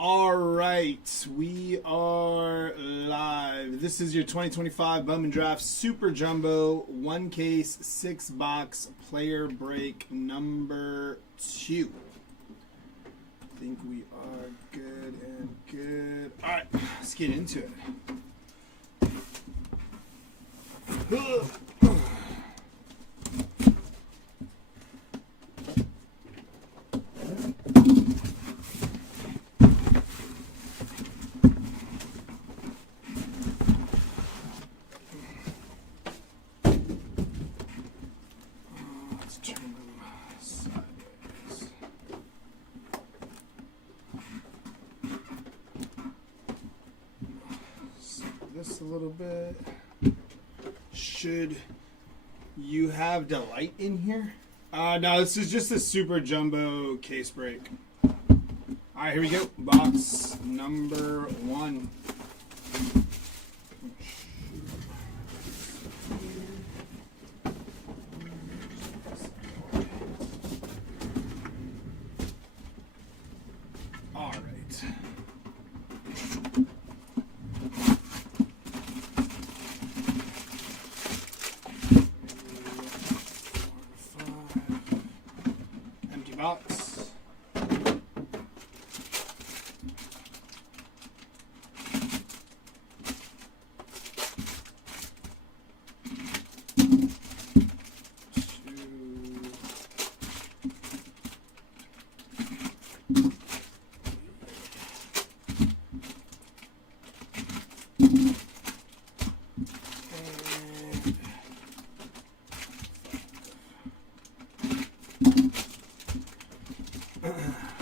All right, we are live. This is your 2025 Bowman Draft Super Jumbo 1 case 6 box player break number 2. I think we are good and good. All right, let's get into it. Let's turn them sideways. Set this a little bit. Should you have Delight in here? No, this is just a super jumbo case break. All right, here we go. Box number 1. All right. Empty box.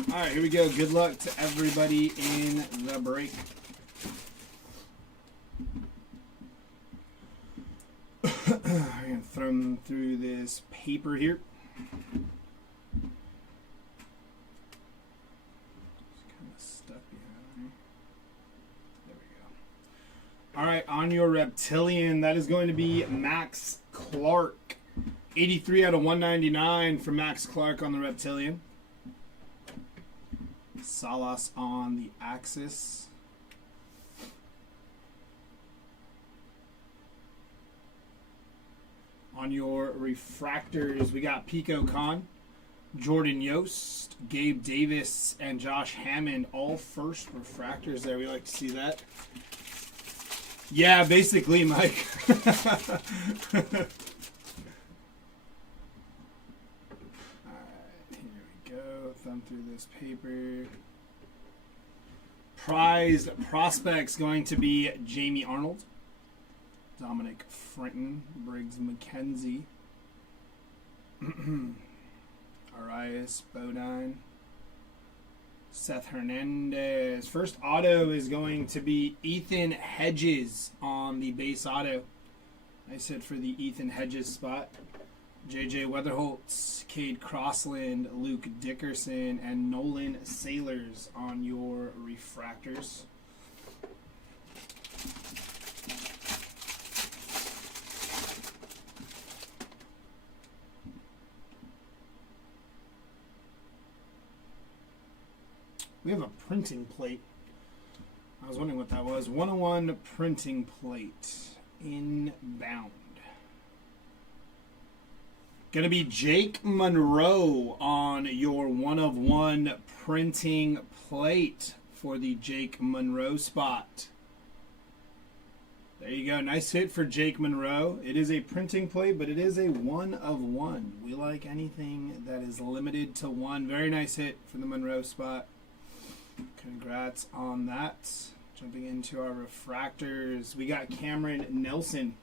All right, here we go. Good luck to everybody in the break. I'm going to throw them through this paper here. It's kind of stuck behind. There we go. All right, on your Reptilian, that is going to be Max Clark. 83 out of 199 for Max Clark on the Reptilian. Salas on the Axis. On your refractors, we got Pico Khan, Jordan Yost, Gabe Davis, and Josh Hammond. All first refractors there. We like to see that. Yeah, basically, Mike. Thumb through this paper. Prized prospects going to be Jamie Arnold, Dominic Frenton, Briggs McKenzie, Arias Bodine, Seth Hernandez. First auto is going to be Ethan Hedges on the base auto. Nice hit for the Ethan Hedges spot. JJ Weatherholtz, Cade Crossland, Luke Dickerson, and Nolan Sailors on your refractors. We have a printing plate. I was wondering what that was. 101 printing plate inbound. Going to be Jake Monroe on your 1/1 printing plate for the Jake Monroe spot. There you go. Nice hit for Jake Monroe. It is a printing plate, but it is a 1/1. We like anything that is limited to 1. Very nice hit for the Monroe spot. Congrats on that. Jumping into our refractors, we got Cameron Nelson.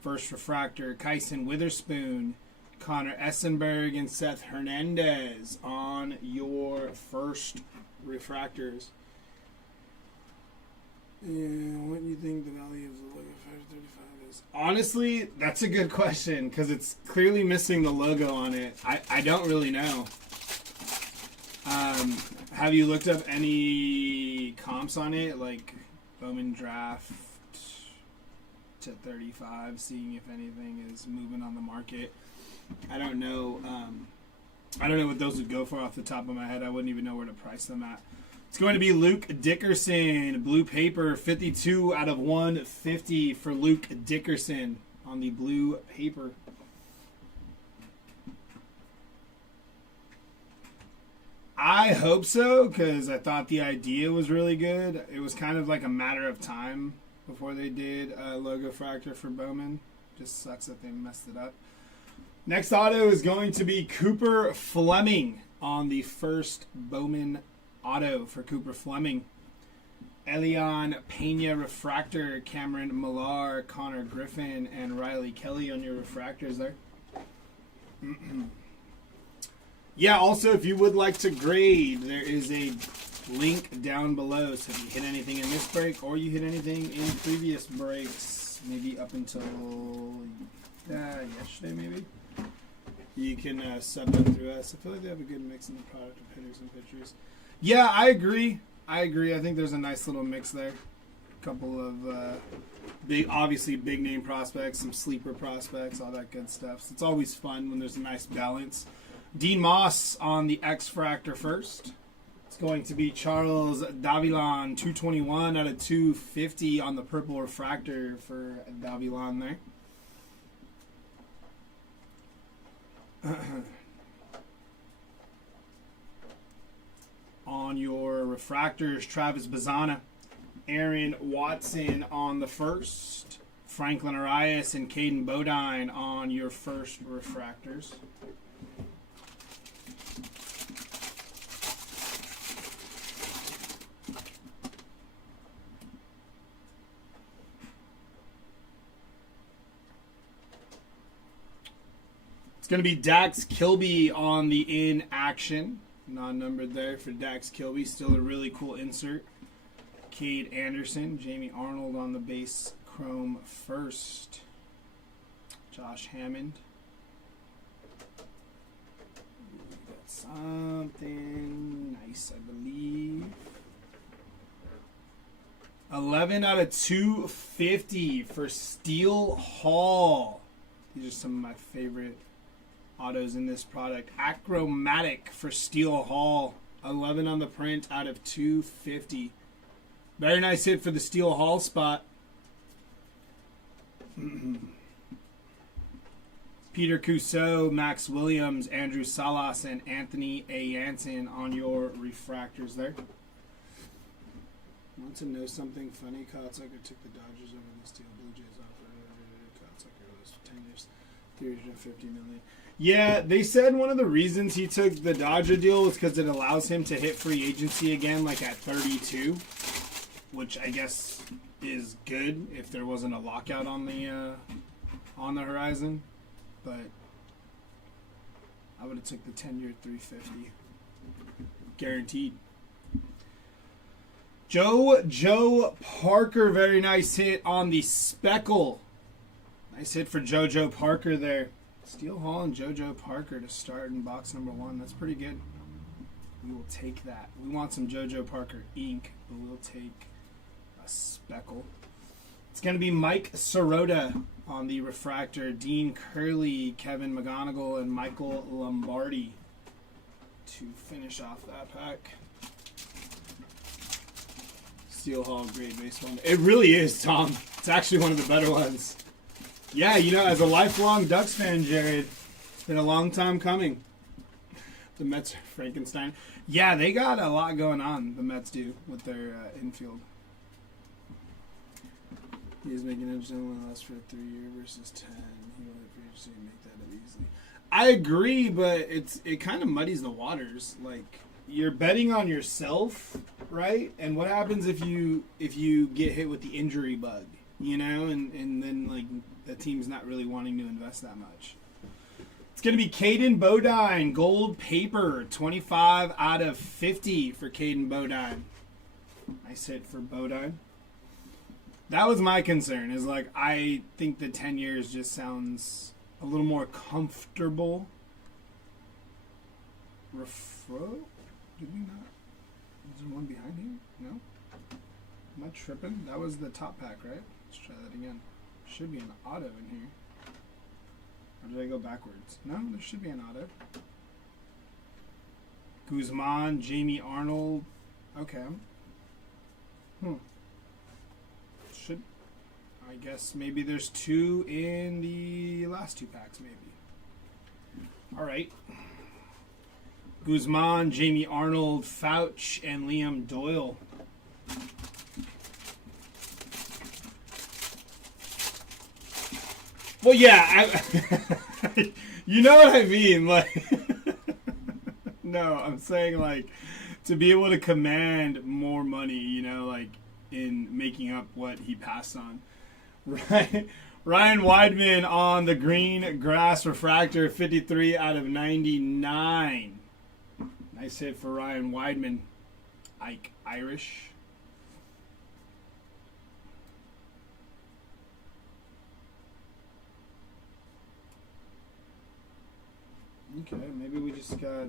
First refractor, Kyson Witherspoon, Connor Essenberg, and Seth Hernandez on your first refractors. And what do you think the value of the logo 535 is? Honestly, that's a good question because it's clearly missing the logo on it. I don't really know. Have you looked up any comps on it, like Bowman Draft to 35, seeing if anything is moving on the market? I don't know. I don't know what those would go for off the top of my head. I wouldn't even know where to price them at. It's going to be Luke Dickerson, blue paper, 52 out of 150 for Luke Dickerson on the blue paper. I hope so, because I thought the idea was really good. It was kind of like a matter of time before they did a logo fractor for Bowman. Just sucks that they messed it up. Next auto is going to be Cooper Fleming on the first Bowman auto for Cooper Fleming. Elion Pena refractor, Cameron Millar, Connor Griffin, and Riley Kelly on your refractors there. Yeah, also, if you would like to grade, there is a link down below. So if you hit anything in this break or you hit anything in previous breaks, maybe up until yesterday maybe, you can sub them through us. I feel like they have a good mix in the product of hitters and pitchers. Yeah, I agree. I think there's a nice little mix there. A couple of obviously big name prospects, some sleeper prospects, all that good stuff. So it's always fun when there's a nice balance. Dean Moss on the X-Fractor first. It's going to be Charles Davilon, 221 out of 250 on the purple refractor for Davilon there. On your refractors, Travis Bazzana, Aaron Watson on the first, Franklin Arias and Caden Bodine on your first refractors. It's going to be Dax Kilby on the in action. Non-numbered there for Dax Kilby. Still a really cool insert. Cade Anderson, Jamie Arnold on the base chrome first. Josh Hammond. Got something nice, I believe. 11 out of 250 for Steele Hall. These are some of my favorite autos in this product. Achromatic for Steele Hall. 11 on the print out of 250. Very nice hit for the Steele Hall spot. Peter Cousseau, Max Williams, Andrew Salas, and Anthony A. Jansen on your refractors there. Want to know something funny? Kotzsucker took the Dodgers over the Steel Blue Jays offer. Kotzsucker was 10 years, $350 million. Yeah, they said one of the reasons he took the Dodger deal was because it allows him to hit free agency again, like at 32, which I guess is good if there wasn't a lockout on the horizon. But I would have took the 10-year 350, guaranteed. Joe Parker, very nice hit on the Speckle. Nice hit for Joe Parker there. Steele Hall and Joe Parker to start in box number 1. That's pretty good. We will take that. We want some Joe Parker ink, but we'll take a Speckle. It's going to be Mike Sirota on the refractor. Dean Curley, Kevin McGonigal, and Michael Lombardi to finish off that pack. Steele Hall, great baseball. It really is, Tom. It's actually one of the better ones. Yeah, you know, as a lifelong Ducks fan, Jared, it's been a long time coming. The Mets, Frankenstein. Yeah, they got a lot going on, the Mets do, with their infield. He's making it only last for 3 years versus 10. He will appreciate make that up easily. I agree, but it kind of muddies the waters. Like, you're betting on yourself, right? And what happens if you get hit with the injury bug, you know, and then like the team's not really wanting to invest that much. It's going to be Caden Bodine, gold paper, 25 out of 50 for Caden Bodine. Nice hit for Bodine. That was my concern, is like I think the 10 years just sounds a little more comfortable. Refro? Did we not? Is there one behind here? No? Am I tripping? That was the top pack, right? Let's try that again. Should be an auto in here. Or did I go backwards? No, there should be an auto. Guzman, Jamie Arnold, Okay. Should, I guess maybe there's 2 in the last 2 packs, maybe. All right. Guzman, Jamie Arnold, Fouch, and Liam Doyle. Well, yeah, you know what I mean. Like, no, I'm saying like to be able to command more money, you know, like in making up what he passed on. Right. Ryan Weidman on the green grass refractor, 53 out of 99. Nice hit for Ryan Weidman. Ike Irish. Okay, maybe we just got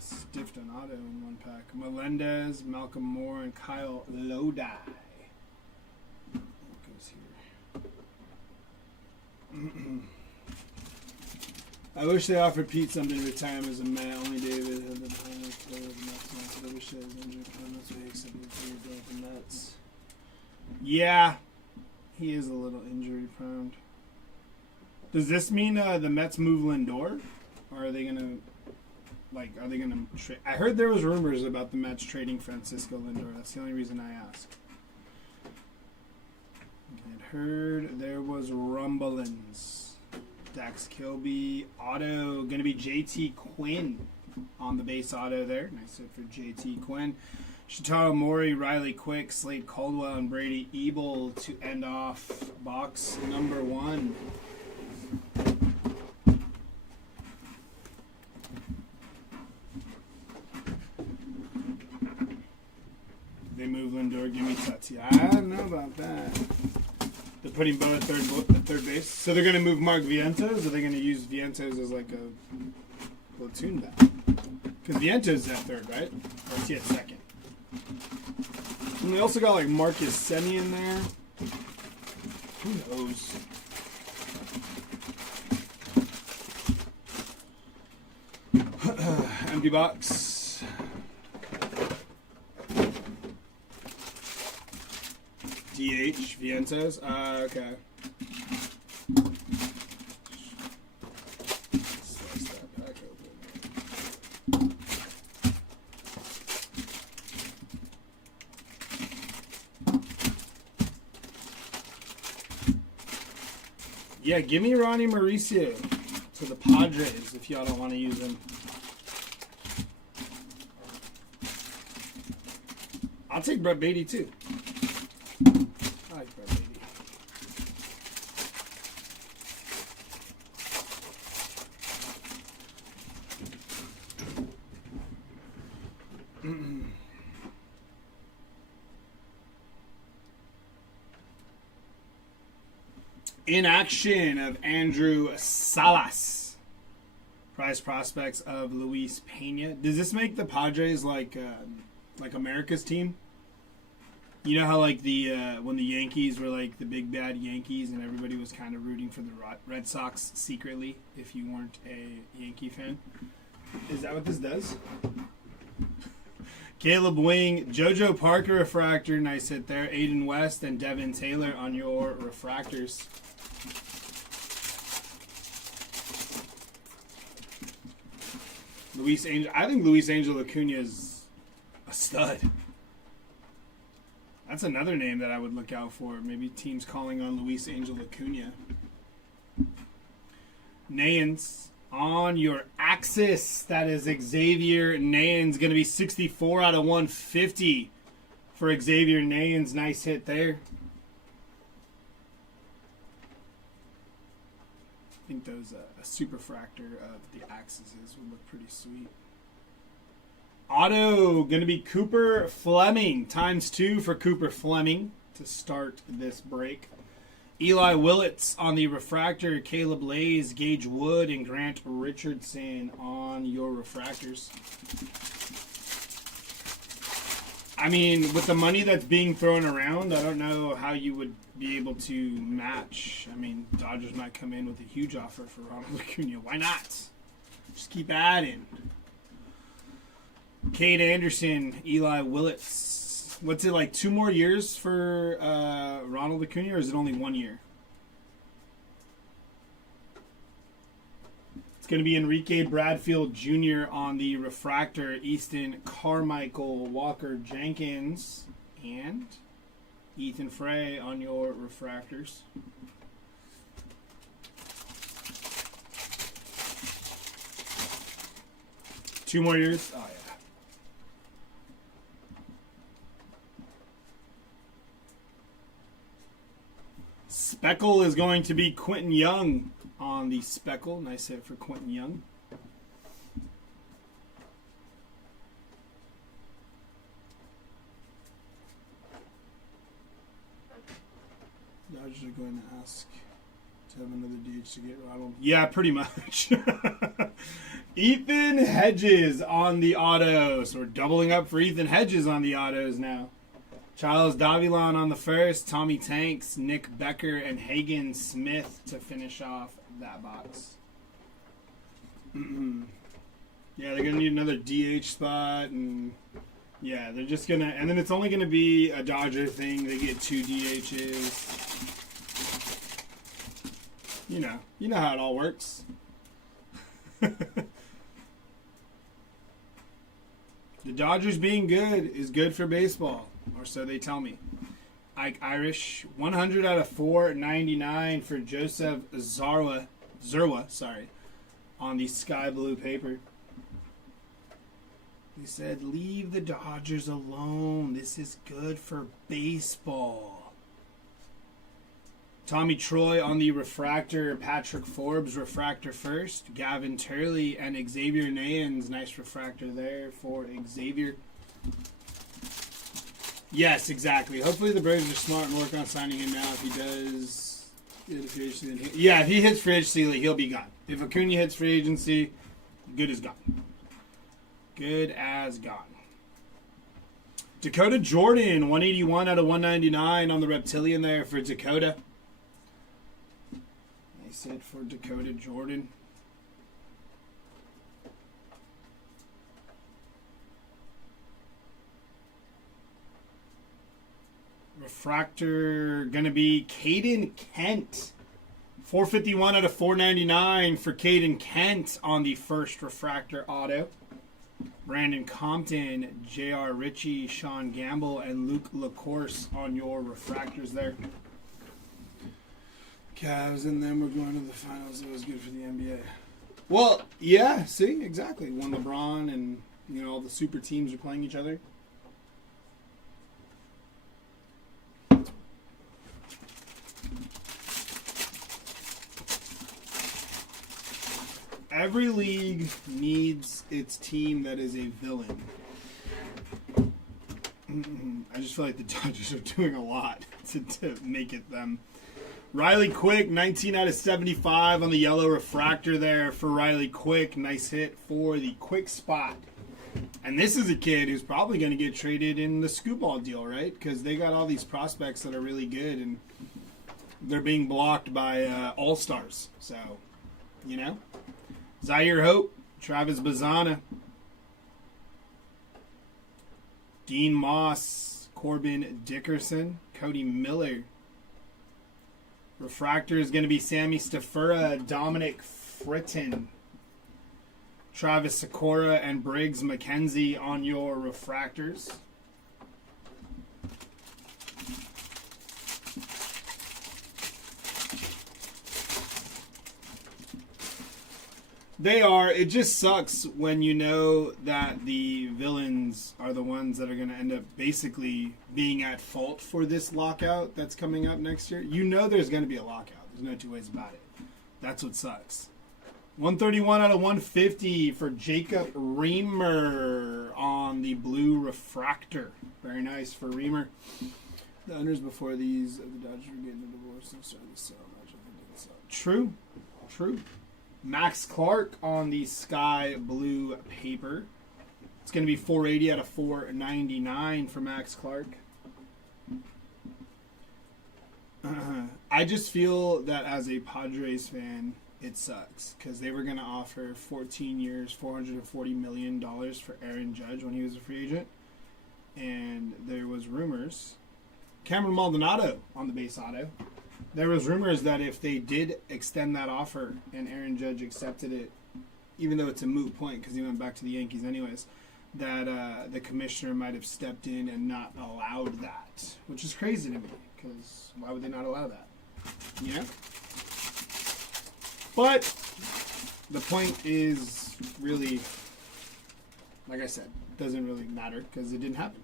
stiffed an auto in one pack. Melendez, Malcolm Moore, and Kyle Lodi. What goes here? I wish they offered Pete something to retire him as a Met. Only David had the behind player of the Mets. I wish they had injured him. That's why he accepted the Mets. Yeah, he is a little injury prone. Does this mean the Mets move Lindor? Or are they gonna, like, trade? I heard there was rumors about the Mets trading Francisco Lindor. That's the only reason I asked. I heard there was rumblings. Dax Kilby auto gonna be JT Quinn on the base auto there. Nice hit for JT Quinn. Shitaro Mori, Riley Quick, Slade Caldwell, and Brady Ebel to end off box number 1. They move Lindor, give me Tati. I don't know about that. They're putting Bo at third base. So they're going to move Mark Vientos, or are they going to use Vientos as like a platoon bat? Because Vientos at third, right? Or is he at second? And they also got like Marcus Semien there. Who knows? Empty box. DH, Vientos. Okay. Slice that pack open. Yeah, give me Ronnie Mauricio to the Padres if y'all don't want to use him. I'll take Brett Beatty too. I like Brett Beatty. In action of Andrew Salas. Prize prospects of Luis Pena. Does this make the Padres like America's team? You know how like the when the Yankees were like the big bad Yankees and everybody was kind of rooting for the Red Sox secretly if you weren't a Yankee fan? Is that what this does? Caleb Wing, JoJo Parker refractor, nice hit there. Aiden West and Devin Taylor on your refractors. Luis Angel, I think Luis Angel Acuna is a stud. That's another name that I would look out for. Maybe teams calling on Luis Angel Acuna. Nayans on your axis. That is Xavier Nayans. Going to be 64 out of 150 for Xavier Nayans. Nice hit there. I think those a superfractor of the axes would look pretty sweet. Auto, going to be Cooper Fleming. ×2 for Cooper Fleming to start this break. Eli Willits on the refractor. Caleb Lays, Gage Wood, and Grant Richardson on your refractors. I mean, with the money that's being thrown around, I don't know how you would be able to match. I mean, Dodgers might come in with a huge offer for Ronald Acuna. Why not? Just keep adding. Cade Anderson, Eli Willits. What's it like? 2 more years for Ronald Acuna, or is it only 1 year? It's going to be Enrique Bradfield Jr. on the refractor. Easton Carmichael, Walker Jenkins, and Ethan Frey on your refractors. Two more years? Oh, yeah. Speckle is going to be Quentin Young on the Speckle. Nice hit for Quentin Young. Dodgers are going to ask to have another DH to get Ronald. Yeah, pretty much. Ethan Hedges on the auto. So we're doubling up for Ethan Hedges on the autos now. Charles Davilon on the first. Tommy Tanks, Nick Becker, and Hagen Smith to finish off that box. Yeah, they're going to need another DH spot. And yeah, they're just going to... And then it's only going to be a Dodger thing. They get 2 DHs. You know how it all works. The Dodgers being good is good for baseball, or so they tell me. Ike Irish, 100 out of 499 for Joseph Zerwa, on the sky blue paper. He said, leave the Dodgers alone. This is good for baseball. Tommy Troy on the refractor. Patrick Forbes refractor first. Gavin Turley and Xavier Nayans. Nice refractor there for Xavier. Yes, exactly. Hopefully the Braves are smart and work on signing him now. If he does hit free agency, then if he hits free agency, he'll be gone. If Acuna hits free agency, good as gone. Good as gone. Dakota Jordan, 181 out of 199 on the Reptilian there for Dakota. Nice hit for Dakota Jordan. Refractor going to be Caden Kent. 451 out of 499 for Caden Kent on the first refractor auto. Brandon Compton, J.R. Ritchie, Sean Gamble, and Luke LaCourse on your refractors there. Cavs, and then we're going to the finals. It was good for the NBA. Well, yeah, see, exactly. When LeBron and all the super teams are playing each other. Every league needs its team that is a villain. I just feel like the Dodgers are doing a lot to make it them. Riley Quick, 19 out of 75 on the yellow refractor there for Riley Quick. Nice hit for the Quick spot. And this is a kid who's probably going to get traded in the Scoopball deal, right? Because they got all these prospects that are really good, and they're being blocked by all-stars. So, Zaire Hope, Travis Bazzana, Dean Moss, Corbin Dickerson, Cody Miller. Refractor is going to be Sammy Stafura, Dominic Fritton, Travis Sikora, and Briggs McKenzie on your refractors. They are. It just sucks when you know that the villains are the ones that are going to end up basically being at fault for this lockout that's coming up next year. You know there's going to be a lockout. There's no two ways about it. That's what sucks. 131 out of 150 for Jacob Reamer on the blue refractor. Very nice for Reamer. The unders before these of the Dodgers were getting a divorce and started to sell. True. Max Clark on the sky blue paper. It's going to be 480 out of 499 for Max Clark. I just feel that as a Padres fan, it sucks because they were going to offer 14 years, $440 million for Aaron Judge when he was a free agent. And there was rumors. Cameron Maldonado on the base auto. There was rumors that if they did extend that offer and Aaron Judge accepted it, even though it's a moot point because he went back to the Yankees anyways, that the commissioner might have stepped in and not allowed that, which is crazy to me because why would they not allow that? You know? But the point is really, like I said, it doesn't really matter because it didn't happen.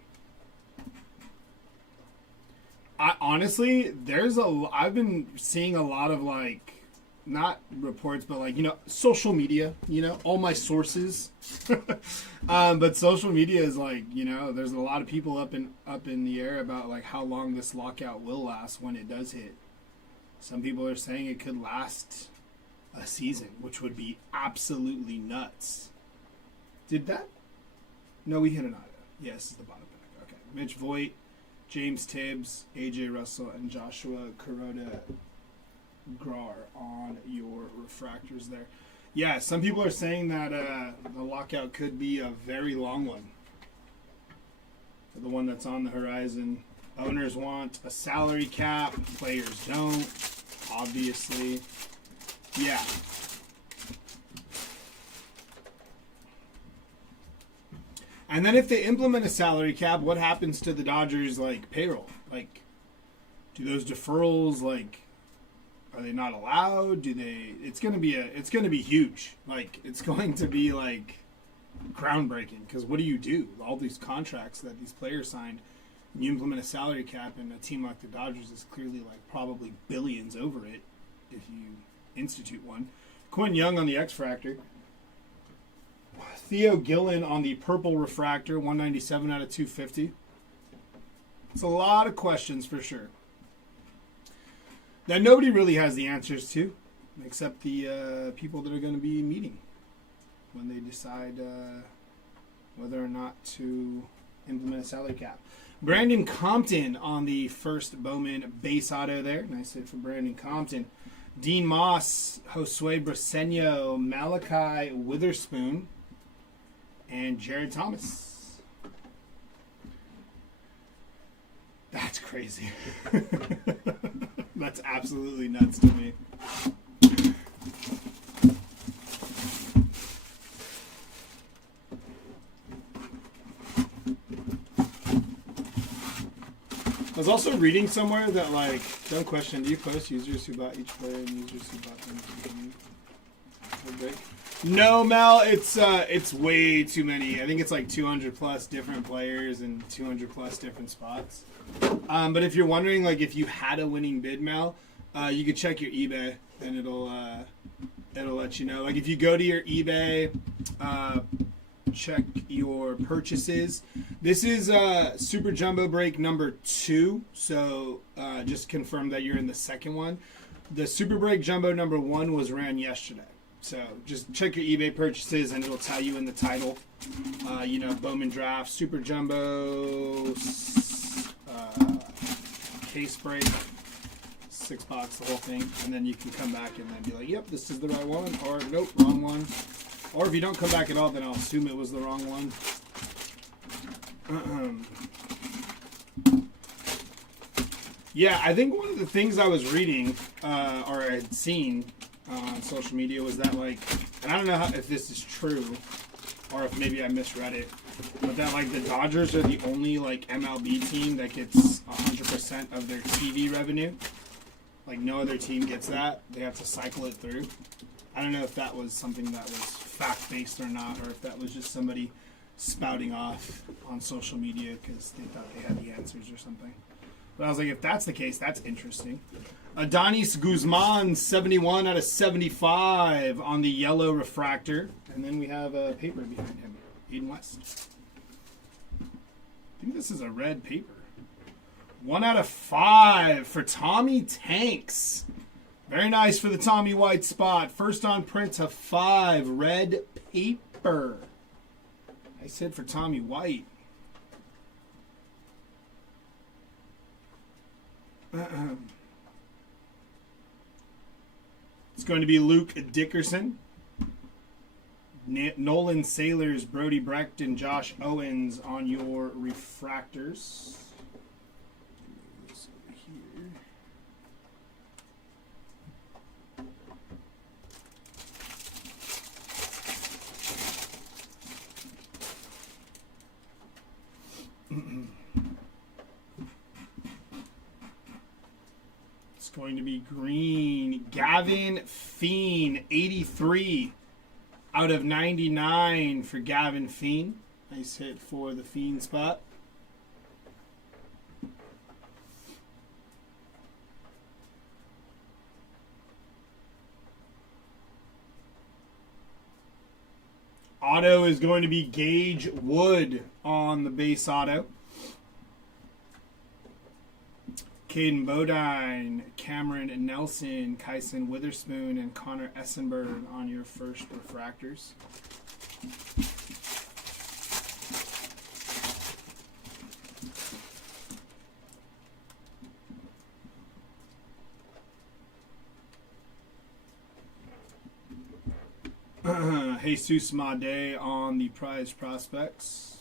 Honestly, I've been seeing a lot of not reports, but social media, all my sources. But social media is there's a lot of people up in the air about how long this lockout will last when it does hit. Some people are saying it could last a season, which would be absolutely nuts. Did that? No, we hit an auto. Yes, the bottom pack. Okay. Mitch Voigt, James Tibbs, AJ Russell, and Joshua Kuroda Grar on your refractors there. Yeah, some people are saying that the lockout could be a very long one. The one that's on the horizon. Owners want a salary cap. Players don't, obviously. Yeah. And then if they implement a salary cap, what happens to the Dodgers payroll? Do those deferrals are they not allowed? Do they? It's gonna be huge. It's going to be groundbreaking because what do? All these contracts that these players signed, and you implement a salary cap, and a team like the Dodgers is clearly probably billions over it if you institute one. Quinn Young on the X Fractor. Theo Gillen on the purple refractor, 197 out of 250. It's a lot of questions for sure that nobody really has the answers to, except the people that are going to be meeting when they decide whether or not to implement a salary cap. Brandon Compton on the first Bowman base auto there. Nice hit for Brandon Compton. Dean Moss, Josue Briseño, Malachi Witherspoon, and Jared Thomas. That's crazy. That's absolutely nuts to me. I was also reading somewhere that, dumb question, do you post users who bought each player and users who bought them from you? No, Mel, it's way too many. I think it's 200 plus different players and 200 plus different spots. But if you're wondering, if you had a winning bid, Mel, you could check your eBay and it'll let you know. If you go to your eBay, check your purchases. This is Super Jumbo Break number 2, so just confirm that you're in the second one. The Super Break Jumbo number 1 was ran yesterday. So just check your eBay purchases and it'll tell you in the title. Bowman Draft, Super Jumbo, case break, $6, the whole thing. And then you can come back and then be like, yep, this is the right one. Or, nope, wrong one. Or if you don't come back at all, then I'll assume it was the wrong one. Yeah, I think one of the things I was reading, or I had seen on social media was that, and I don't know if this is true, or if maybe I misread it, but that, the Dodgers are the only, MLB team that gets 100% of their TV revenue. No other team gets that. They have to cycle it through. I don't know if that was something that was fact-based or not, or if that was just somebody spouting off on social media because they thought they had the answers or something. But I was like, if that's the case, that's interesting. Adonis Guzman, 71 out of 75 on the yellow refractor. And then we have a paper behind him, Aiden West. I think this is a red paper. 1 out of 5 for Tommy Tanks. Very nice for the Tommy White spot. First on print to 5, red paper. Nice hit for Tommy White. It's going to be Luke Dickerson. Nolan Sailors, Brody Brecht, and Josh Owens on your refractors. This over here. It's going to be green. Gavin Feen, 83 out of 99 for Gavin Feen. Nice hit for the Feen spot. Auto is going to be Gage Wood on the base auto. Caden Bodine, Cameron Nelson, Kyson Witherspoon, and Connor Essenberg on your first refractors. Jesus Made on the prize prospects.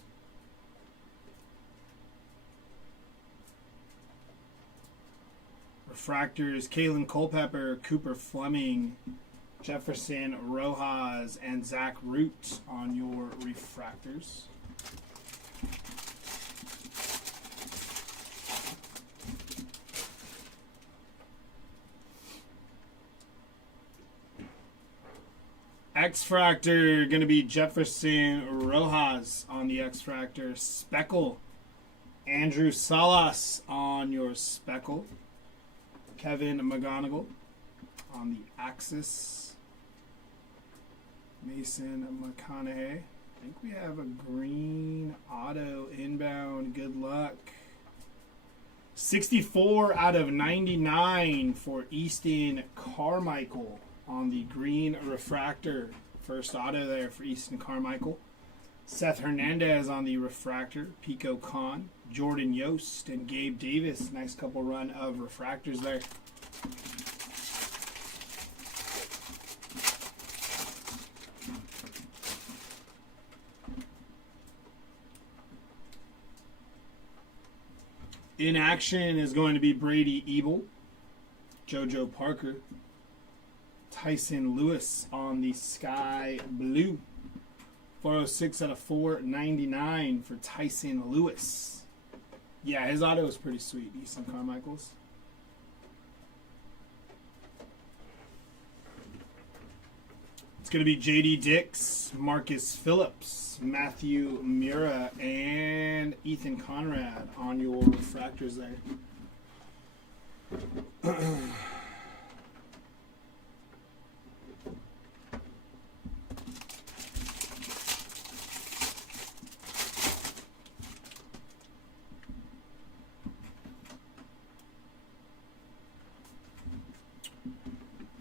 Refractors, Kalen Culpepper, Cooper Fleming, Jefferson Rojas, and Zach Root on your refractors. X-Fractor, going to be Jefferson Rojas on the X-Fractor. Speckle, Andrew Salas on your Speckle. Kevin McGonigal on the Axis. Mason McConaughey. I think we have a green auto inbound. Good luck. 64 out of 99 for Easton Carmichael on the green refractor. First auto there for Easton Carmichael. Seth Hernandez on the refractor. Pico Khan, Jordan Yost, and Gabe Davis. Nice couple run of refractors there. In action is going to be Brady Ebel, JoJo Parker, Tyson Lewis on the Sky Blue. 406 out of 499 for Tyson Lewis. Yeah, his auto is pretty sweet. Easton Carmichael's. It's going to be J.D. Dix, Marcus Phillips, Matthew Mura, and Ethan Conrad on your refractors there.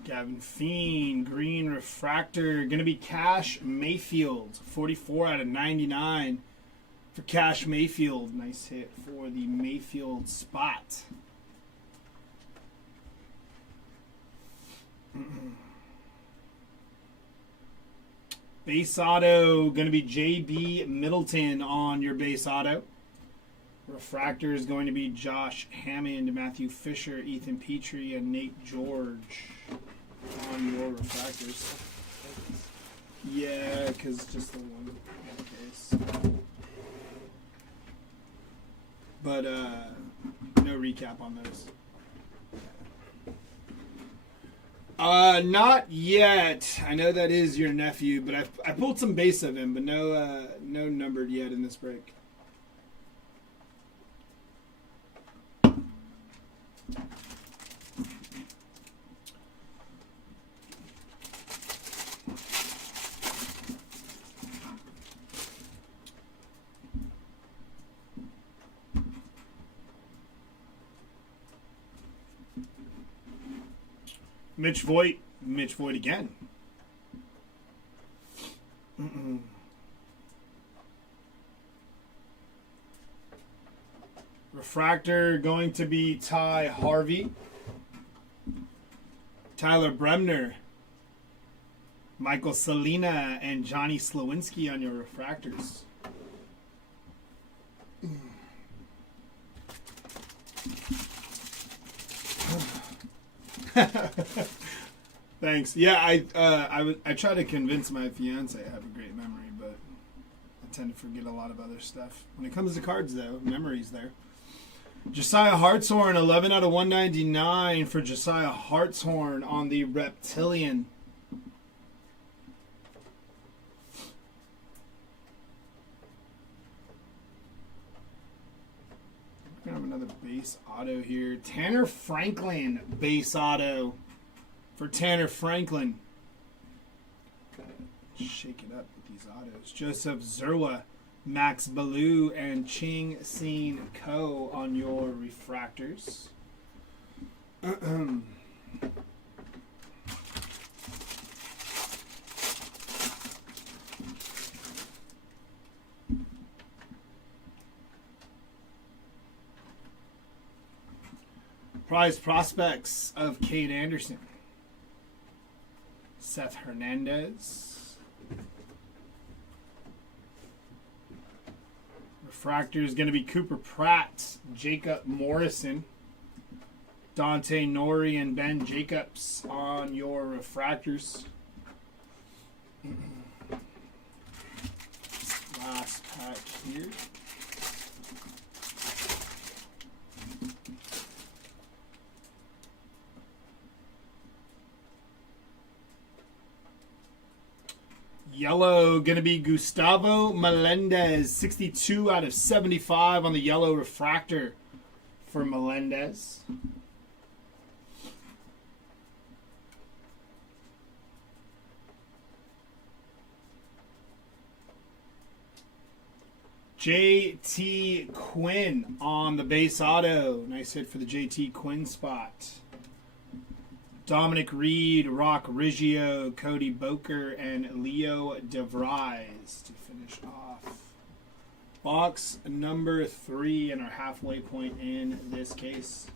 Gavin Feen, green refractor. Going to be Cash Mayfield. 44 out of 99 for Cash Mayfield. Nice hit for the Mayfield spot. Base auto, going to be J.B. Middleton on your base auto. Refractor is going to be Josh Hammond, Matthew Fisher, Ethan Petrie, and Nate George on your refractors. Yeah, because just the one case. But no recap on those. Not yet. I know that is your nephew, but I pulled some base of him, but no numbered yet in this break. Mitch Voigt again. Refractor going to be Ty Harvey. Tyler Bremner, Michael Salina and Johnny Slowinski on your refractors. Thanks. Yeah, I try to convince my fiance I have a great memory, but I tend to forget a lot of other stuff. When it comes to cards, though, memory's there. Josiah Hartshorn, 11 out of 199 for Josiah Hartshorn on the Reptilian. We're going to have another base auto here. Tanner Franklin, base auto for Tanner Franklin. Shake it up with these autos. Joseph Zerwa, Max Ballou, and Ching Sin Ko on your refractors. Prize prospects of Cade Anderson. Seth Hernandez. Refractor is going to be Cooper Pratt, Jacob Morrison, Dante Nori, and Ben Jacobs on your refractors. Last pack here. Yellow going to be Gustavo Melendez, 62 out of 75 on the yellow refractor for Melendez. JT Quinn on the base auto. Nice hit for the JT Quinn spot. Dominic Reed, Rock Riggio, Cody Boker, and Leo DeVries to finish off. Box number 3 and our halfway point in this case.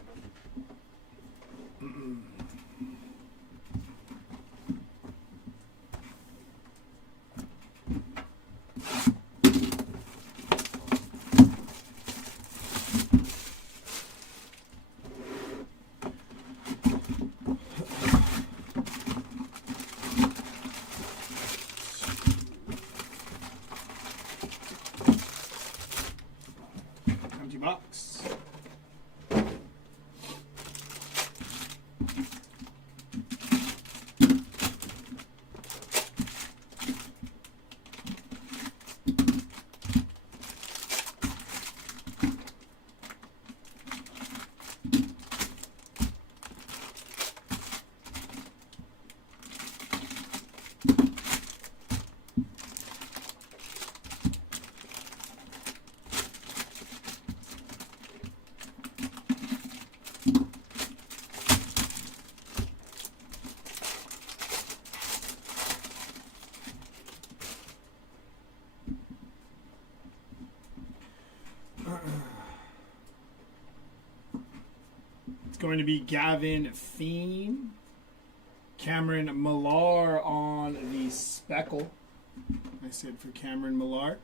Box. Going to be Gavin Thiem, Cameron Millar on the Speckle. I said for Cameron Millar.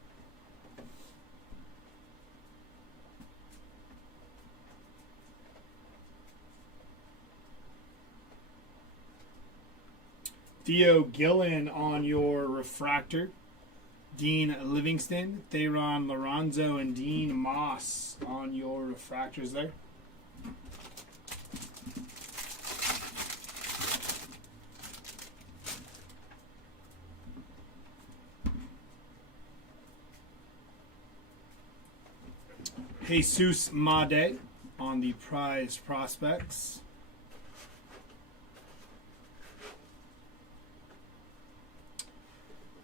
Theo Gillen on your refractor. Dean Livingston, Theron Lorenzo, and Dean Moss on your refractors there. Jesus Made on the prize prospects.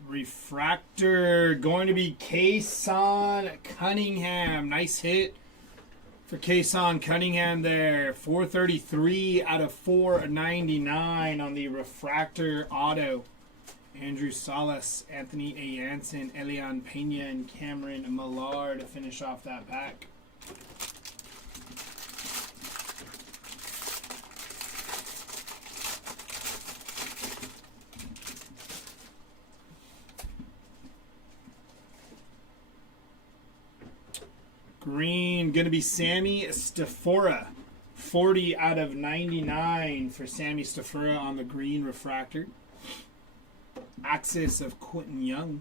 Refractor going to be Kason Cunningham. Nice hit for Kason Cunningham there. 433 out of 499 on the refractor auto. Andrew Salas, Anthony A. Jansen, Elian Pena, and Cameron Millar to finish off that pack. Green, going to be Sammy Stafora. 40 out of 99 for Sammy Stafora on the green refractor. Axis of Quentin Young.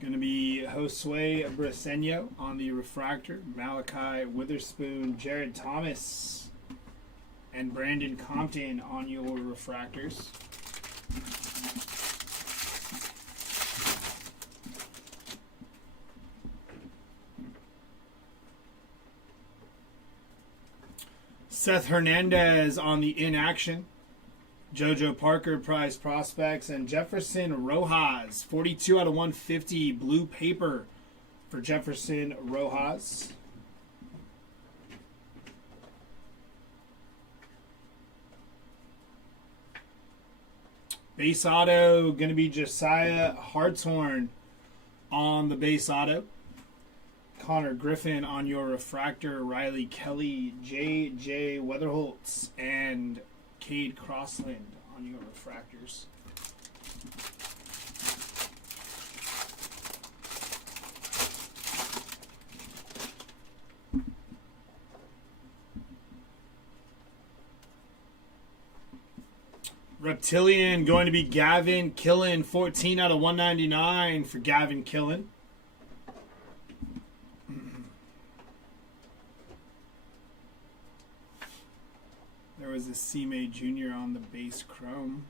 Going to be Josue Briseño on the refractor. Malachi Witherspoon, Jared Thomas, and Brandon Compton on your refractors. Seth Hernandez on the inaction. JoJo Parker, prize prospects, and Jefferson Rojas, 42 out of 150, blue paper for Jefferson Rojas. Base auto, going to be Josiah Hartshorn on the base auto. Connor Griffin on your refractor. Riley Kelly, J.J. Weatherholtz, and Cade Crossland on your refractors. Reptilian going to be Gavin Killen, 14 out of 199 for Gavin Killen. There was a C-May Jr. on the base chrome.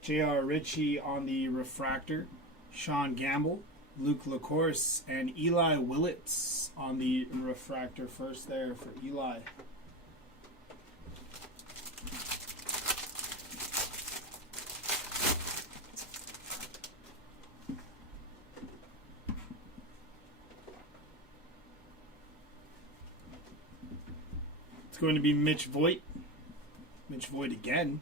J.R. Ritchie on the refractor. Sean Gamble, Luke LaCourse, and Eli Willits on the refractor first there for Eli. It's going to be Mitch Voigt. Mitch Voigt again.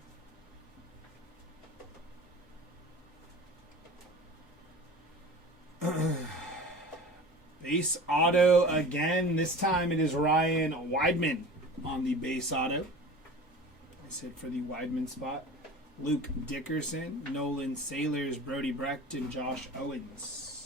Base auto again. This time it is Ryan Weidman on the base auto. I said for the Weidman spot. Luke Dickerson, Nolan Sailors, Brody Brecht, and Josh Owens.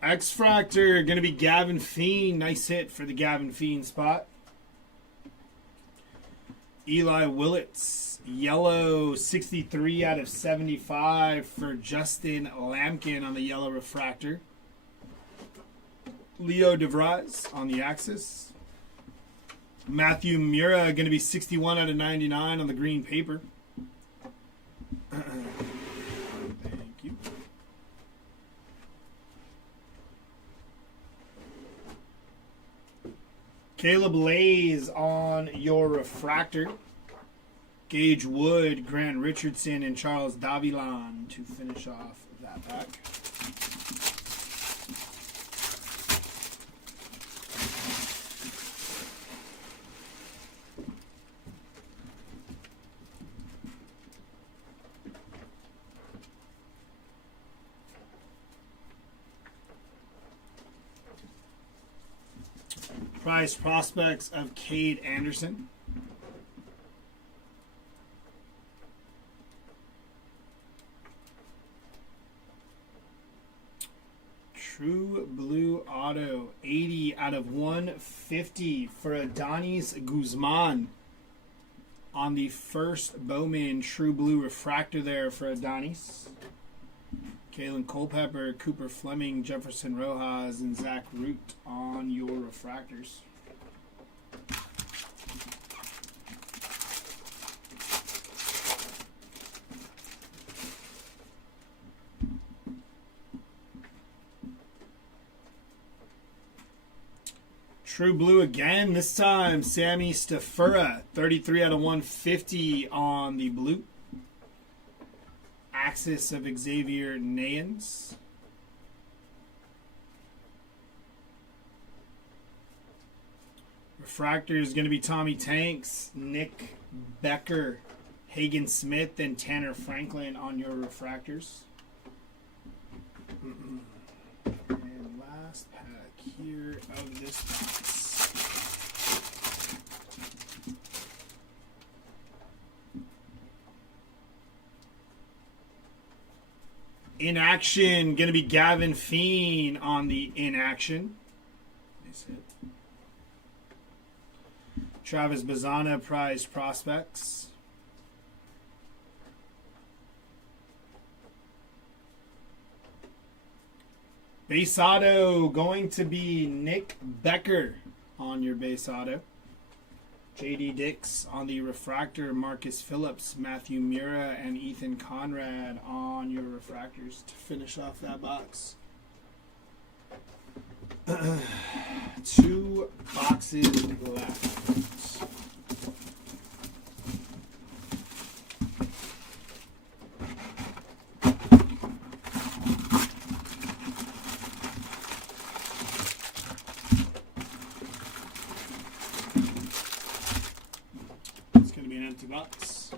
X-Fractor, going to be Gavin Fiend. Nice hit for the Gavin Fiend spot. Eli Willits, yellow, 63 out of 75 for Justin Lampkin on the yellow refractor. Leo DeVries on the Axis. Matthew Mura, going to be 61 out of 99 on the green paper. Thank you. Caleb Lays on your refractor. Gage Wood, Grant Richardson, and Charles Davilon to finish off that pack. Prize prospects of Cade Anderson. True Blue Auto, 80 out of 150 for Adonis Guzman on the first Bowman True Blue refractor there for Adonis. Kalen Culpepper, Cooper Fleming, Jefferson Rojas, and Zach Root on your refractors. True Blue again, this time Sammy Stafura, 33 out of 150 on the blue. Axis of Xavier Nayans. Refractor is going to be Tommy Tanks, Nick Becker, Hagen Smith, and Tanner Franklin on your refractors. And last pack here of this box. In action, going to be Gavin Feen on the in action. Nice hit. Travis Bazana, prized prospects. Base auto going to be Nick Becker on your base auto. JD Dix on the refractor, Marcus Phillips, Matthew Mura, and Ethan Conrad on your refractors to finish off that box. 2 boxes left. It's going to be an empty box.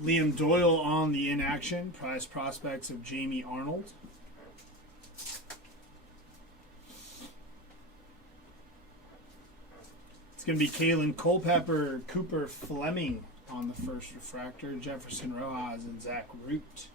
Liam Doyle on the in action, prize prospects of Jamie Arnold. It's going to be Kalen Culpepper, Cooper Fleming on the first refractor, Jefferson Rojas, and Zach Root.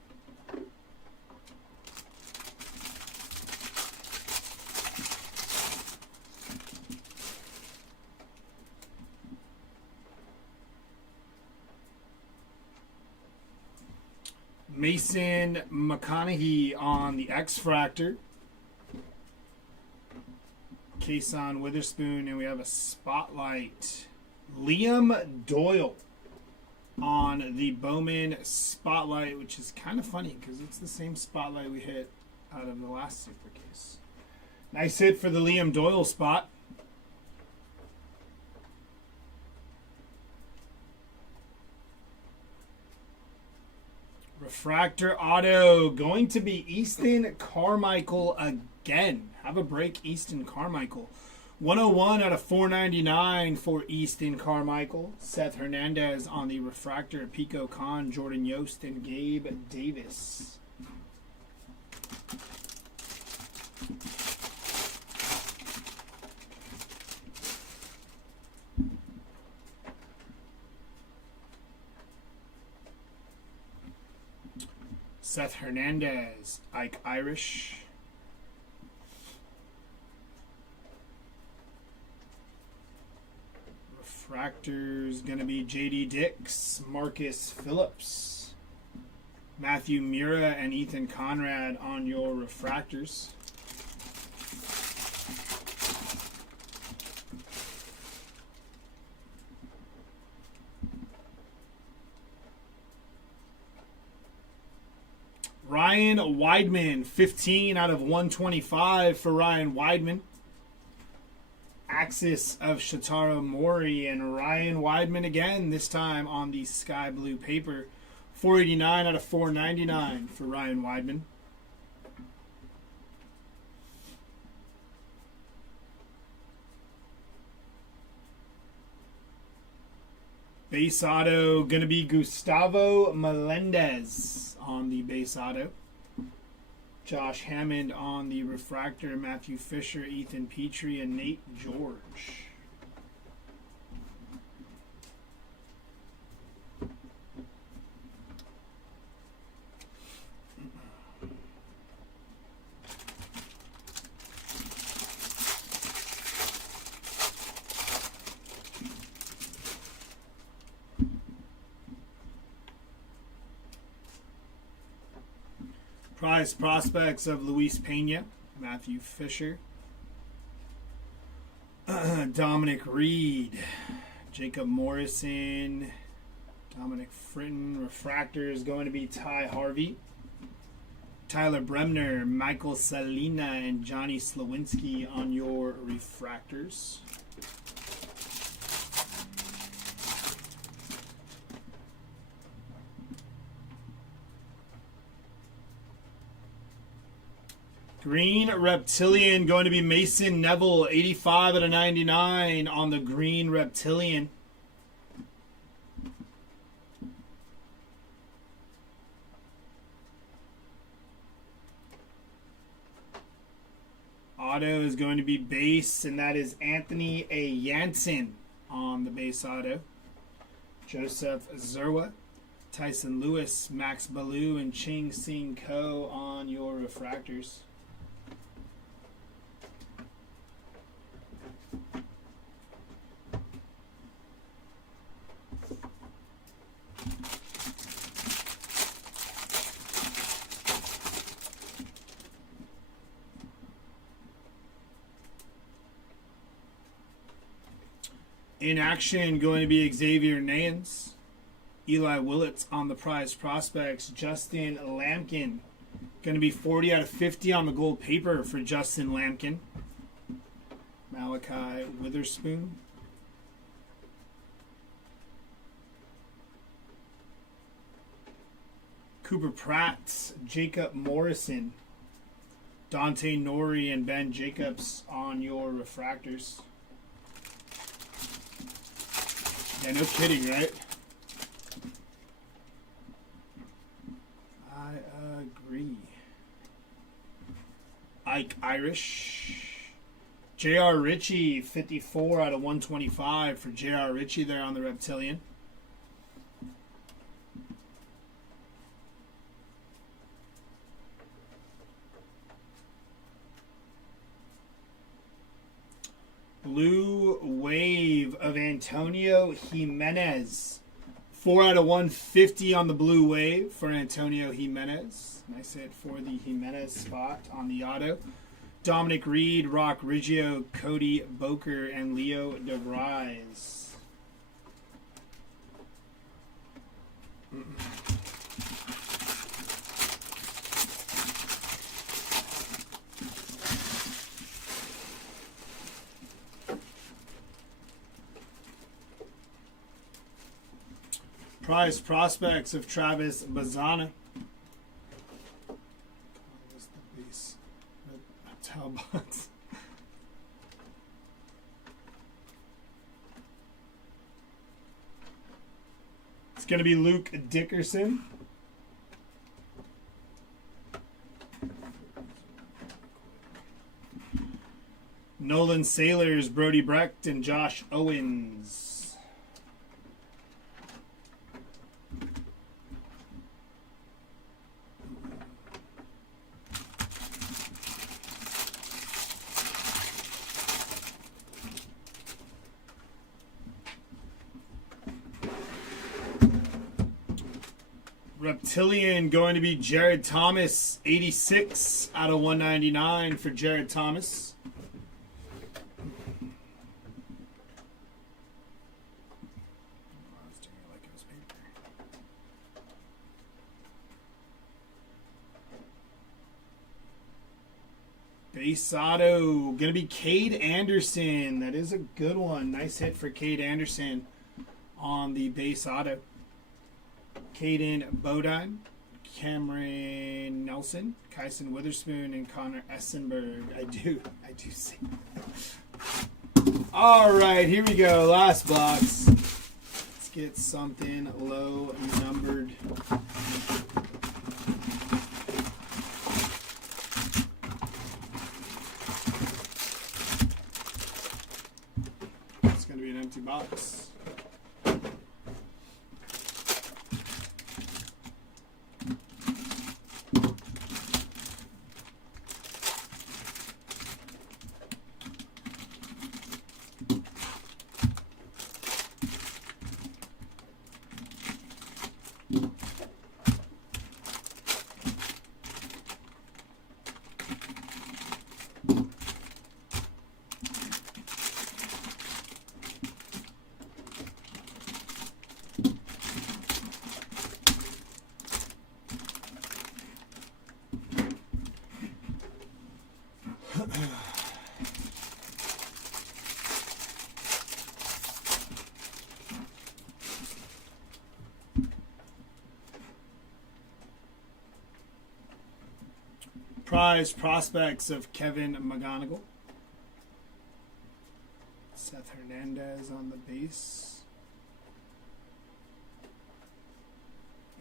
Mason McConaughey on the X-Fractor. Kason Witherspoon, and we have a Spotlight. Liam Doyle on the Bowman Spotlight, which is kind of funny because it's the same Spotlight we hit out of the last super case. Nice hit for the Liam Doyle spot. Refractor auto going to be Easton Carmichael again. Have a break, Easton Carmichael. 101 out of 499 for Easton Carmichael. Seth Hernandez on the refractor. Pico Khan, Jordan Yost, and Gabe Davis. Seth Hernandez, Ike Irish. Refractors going to be JD Dix, Marcus Phillips, Matthew Mura, and Ethan Conrad on your refractors. Ryan Weidman, 15 out of 125 for Ryan Weidman. Axis of Shotaro Mori, and Ryan Weidman again, this time on the sky blue paper. 489 out of 499 for Ryan Weidman. Base auto going to be Gustavo Melendez on the base auto. Josh Hammond on the refractor. Matthew Fisher, Ethan Petrie, and Nate George. Prize prospects of Luis Pena, Matthew Fisher, Dominic Reed, Jacob Morrison, Dominic Fritton. Refractor is going to be Ty Harvey, Tyler Bremner, Michael Salina, and Johnny Slawinski on your refractors. Green Reptilian going to be Mason Neville, 85 out of 99 on the Green Reptilian. Auto is going to be base, and that is Anthony A. Jansen on the base auto. Joseph Zerwa, Tyson Lewis, Max Baloo, and Ching Sing Ko on your refractors. In action, going to be Xavier Nayans, Eli Willits on the prize prospects, Justin Lampkin. Going to be 40 out of 50 on the gold paper for Justin Lampkin. Malachi Witherspoon. Cooper Pratt, Jacob Morrison, Dante Nori, and Ben Jacobs on your refractors. Yeah, no kidding, right? I agree. Ike Irish. J.R. Ritchie, 54 out of 125 for J.R. Ritchie there on the Reptilian. Blue Wave of Antonio Jimenez. 4 out of 150 on the Blue Wave for Antonio Jimenez. Nice hit for the Jimenez spot on the auto. Dominic Reed, Rock Riggio, Cody Boker, and Leo DeVries. Prize prospects of Travis Bazana. Talbots. It's going to be Luke Dickerson. Nolan Sailors, Brody Brecht, and Josh Owens. Reptilian going to be Jared Thomas, 86 out of 199 for Jared Thomas. Base auto, going to be Cade Anderson. That is a good one. Nice hit for Cade Anderson on the base auto. Caden Bodine, Cameron Nelson, Kyson Witherspoon, and Connor Essenberg. I do see. All right, here we go. Last box. Let's get something low numbered. It's going to be an empty box. Prize prospects of Kevin McGonigal. Seth Hernandez on the base.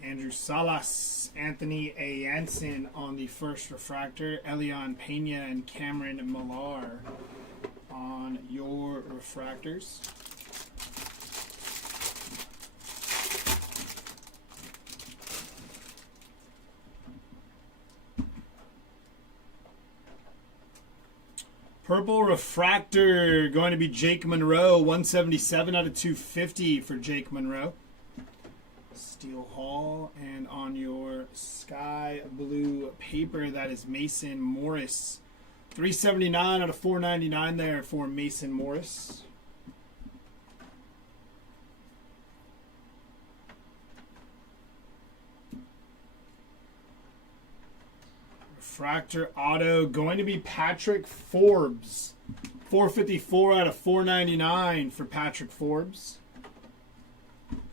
Andrew Salas, Anthony A. Jansen on the first refractor. Elian Pena and Cameron Millar on your refractors. Purple refractor going to be Jake Monroe, 177 out of 250 for Jake Monroe. Steel Hall, and on your sky blue paper, that is Mason Morris, 379 out of 499 there for Mason Morris. Refractor auto going to be Patrick Forbes, 454 out of 499 for Patrick Forbes.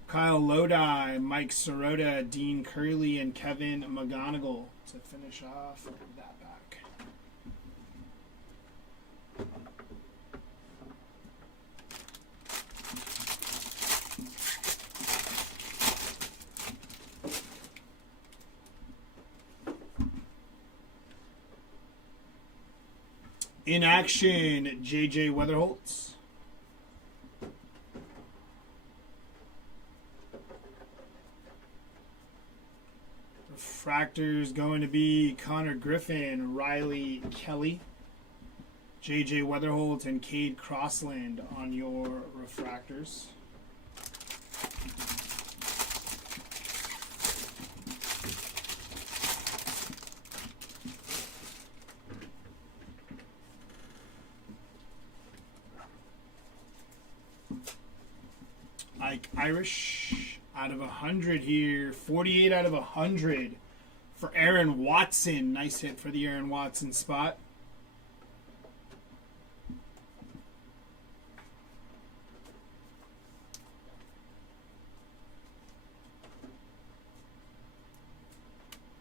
Kyle Lodi, Mike Sirota, Dean Curley, and Kevin McGonigal to finish off that back. In action, J.J. Weatherholtz. Refractors going to be Connor Griffin, Riley Kelly, J.J. Weatherholtz, and Cade Crossland on your refractors. Ike Irish out of 100 here. 48 out of 100 for Aaron Watson. Nice hit for the Aaron Watson spot.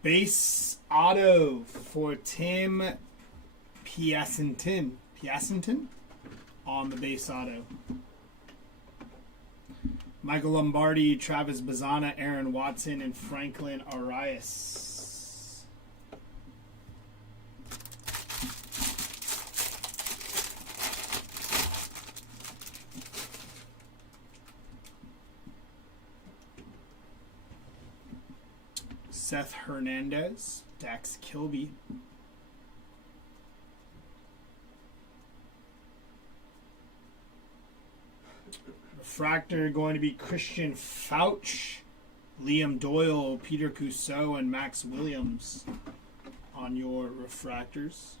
Base auto for Tim Piacentin on the base auto. Michael Lombardi, Travis Bazzana, Aaron Watson, and Franklin Arias. Seth Hernandez, Dax Kilby. Refractor going to be Christian Fauch, Liam Doyle, Peter Cousseau, and Max Williams on your refractors.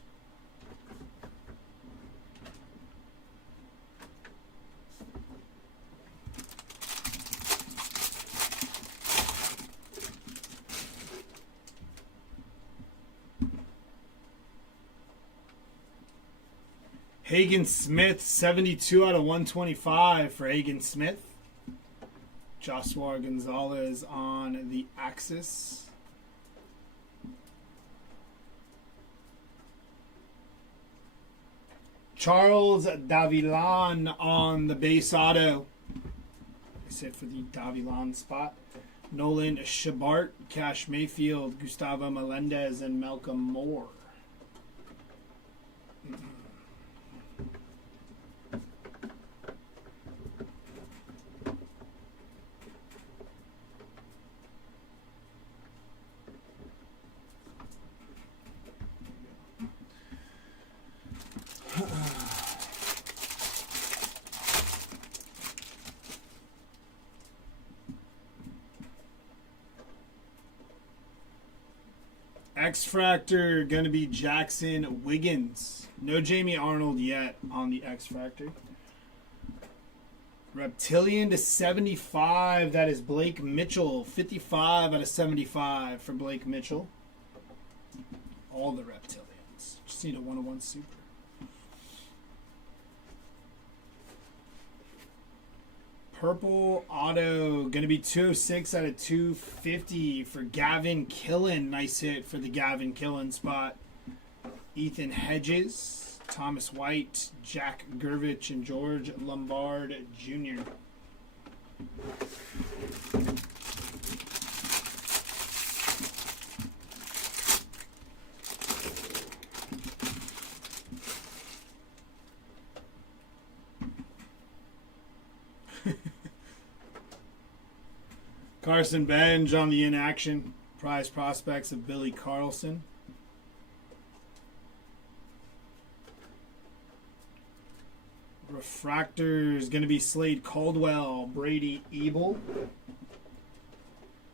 Hagen Smith, 72 out of 125 for Hagen Smith. Joshua Gonzalez on the Axis. Charles Davillan on the base auto. That's it for the Davillan spot. Nolan Shabart, Cash Mayfield, Gustavo Melendez, and Malcolm Moore. X-Fractor going to be Jackson Wiggins. No Jamie Arnold yet on the X-Fractor. Reptilian to 75. That is Blake Mitchell. 55 out of 75 for Blake Mitchell. All the Reptilians. Just need a 101 super. Purple auto, going to be 206 out of 250 for Gavin Killen. Nice hit for the Gavin Killen spot. Ethan Hedges, Thomas White, Jack Gervich, and George Lombard Jr. Carson Benj on the inaction. Prize prospects of Billy Carlson. Refractors going to be Slade Caldwell, Brady Ebel,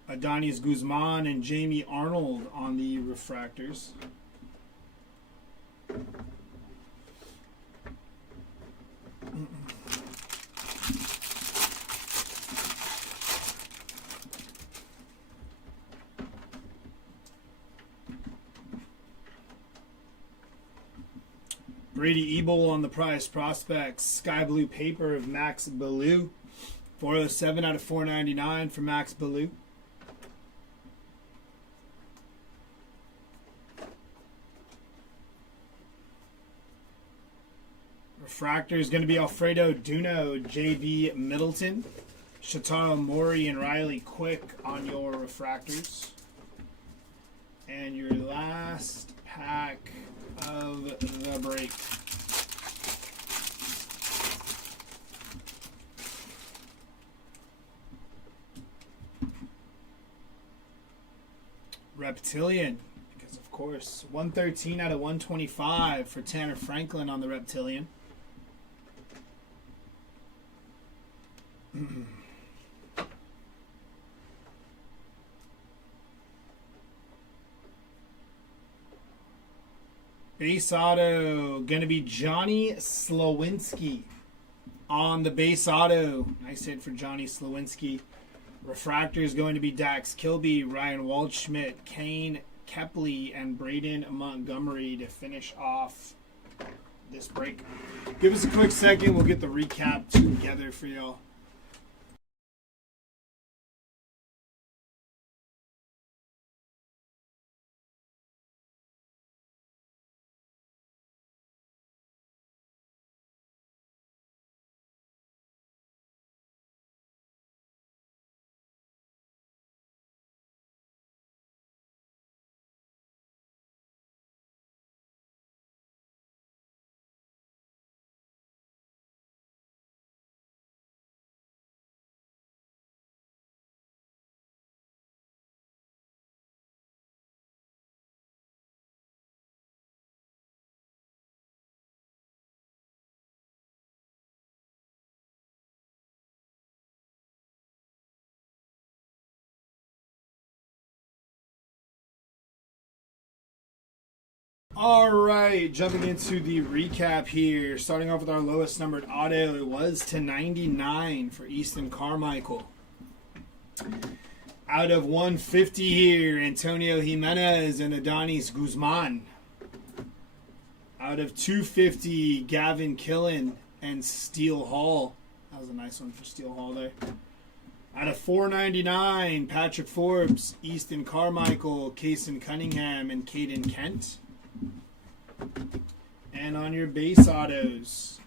Adonis Guzman, and Jamie Arnold on the refractors. Brady Ebel on the prize prospects. Sky Blue paper of Max Ballou. 407 out of 499 for Max Ballou. Refractor is going to be Alfredo Duno, JB Middleton, Shataro Mori, and Riley Quick on your refractors. And your last pack of the break. Reptilian, because of course, 113 out of 125 for Tanner Franklin on the Reptilian. Base auto, going to be Johnny Slowinski on the base auto. Nice hit for Johnny Slowinski. Refractor is going to be Dax Kilby, Ryan Waldschmidt, Kane Kepley, and Braden Montgomery to finish off this break. Give us a quick second. We'll get the recap together for y'all. All right, jumping into the recap here. Starting off with our lowest numbered auto. It was to 99 for Easton Carmichael. Out of 150 here, Antonio Jimenez and Adonis Guzman. Out of 250, Gavin Killen and Steele Hall. That was a nice one for Steele Hall there. Out of 499, Patrick Forbes, Easton Carmichael, Kason Cunningham, and Caden Kent. And on your base autos,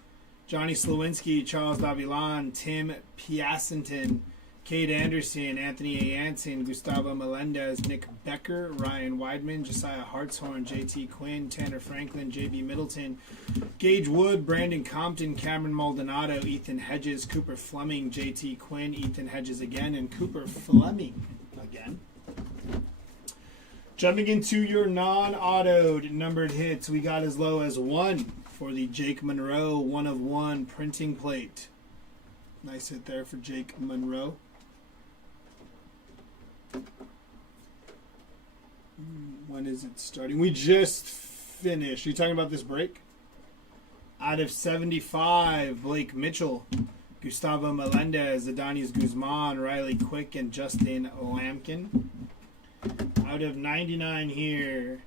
Johnny Slowinski, Charles Davilan, Tim Piacenton, Cade Anderson, Anthony A. Anson, Gustavo Melendez, Nick Becker, Ryan Weidman, Josiah Hartshorn, JT Quinn, Tanner Franklin, JB Middleton, Gage Wood, Brandon Compton, Cameron Maldonado, Ethan Hedges, Cooper Fleming, JT Quinn, Ethan Hedges again, and Cooper Fleming again. Jumping into your non-autoed numbered hits, we got as low as 1 for the Jake Monroe 1/1 printing plate. Nice hit there for Jake Monroe. When is it starting? We just finished. Are you talking about this break? Out of 75, Blake Mitchell, Gustavo Melendez, Adonis Guzman, Riley Quick, and Justin Lampkin. Out of 99 here,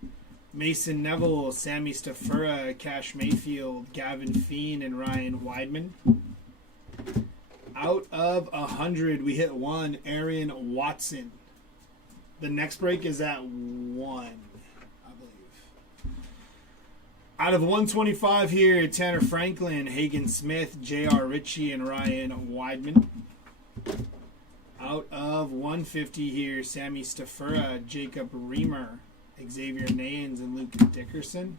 Mason Neville, Sammy Stafura, Cash Mayfield, Gavin Feen, and Ryan Weidman. Out of 100, we hit 1, Aaron Watson. The next break is at 1, I believe. Out of 125 here, Tanner Franklin, Hagen Smith, J.R. Ritchie, and Ryan Weidman. Out of 150 here, Sammy Stafura, Jacob Reamer, Xavier Nayens, and Luke Dickerson.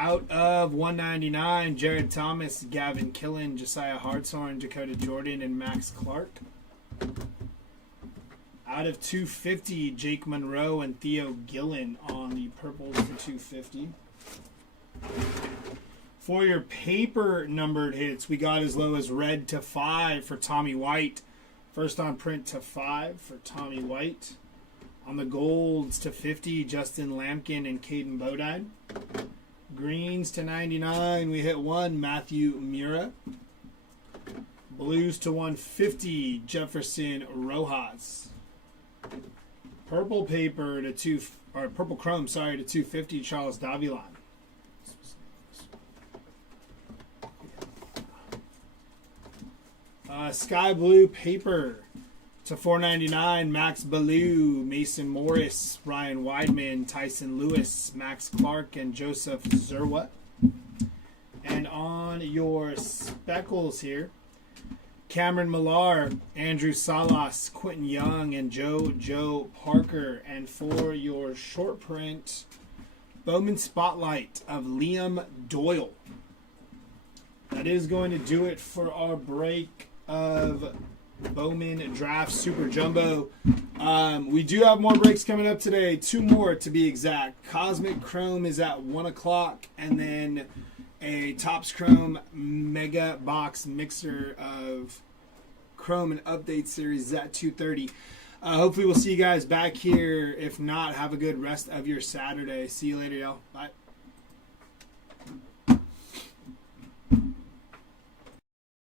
Out of 199, Jared Thomas, Gavin Killen, Josiah Hartshorn, Dakota Jordan, and Max Clark. Out of 250, Jake Monroe and Theo Gillen on the purples to 250. For your paper numbered hits, we got as low as red to 5 for Tommy White. First on print to 5 for Tommy White. On the golds to 50, Justin Lampkin and Caden Bodine. Greens to 99, we hit 1, Matthew Mura. Blues to 150, Jefferson Rojas. Purple paper to purple chrome, to 250, Charles Davilon. Sky blue paper to 499, Max Ballou, Mason Morris, Ryan Weidman, Tyson Lewis, Max Clark, and Joseph Zerwa. And on your speckles here, Cameron Millar, Andrew Salas, Quentin Young, and Joe Parker. And for your short print, Bowman Spotlight of Liam Doyle. That is going to do it for our break of Bowman Draft Super Jumbo. We do have more breaks coming up today. 2 more to be exact. Cosmic Chrome is at 1 o'clock, and then a Topps Chrome Mega Box Mixer of Chrome and Update Series is at 2:30. Hopefully we'll see you guys back here. If not, have a good rest of your Saturday. See you later, y'all. Bye.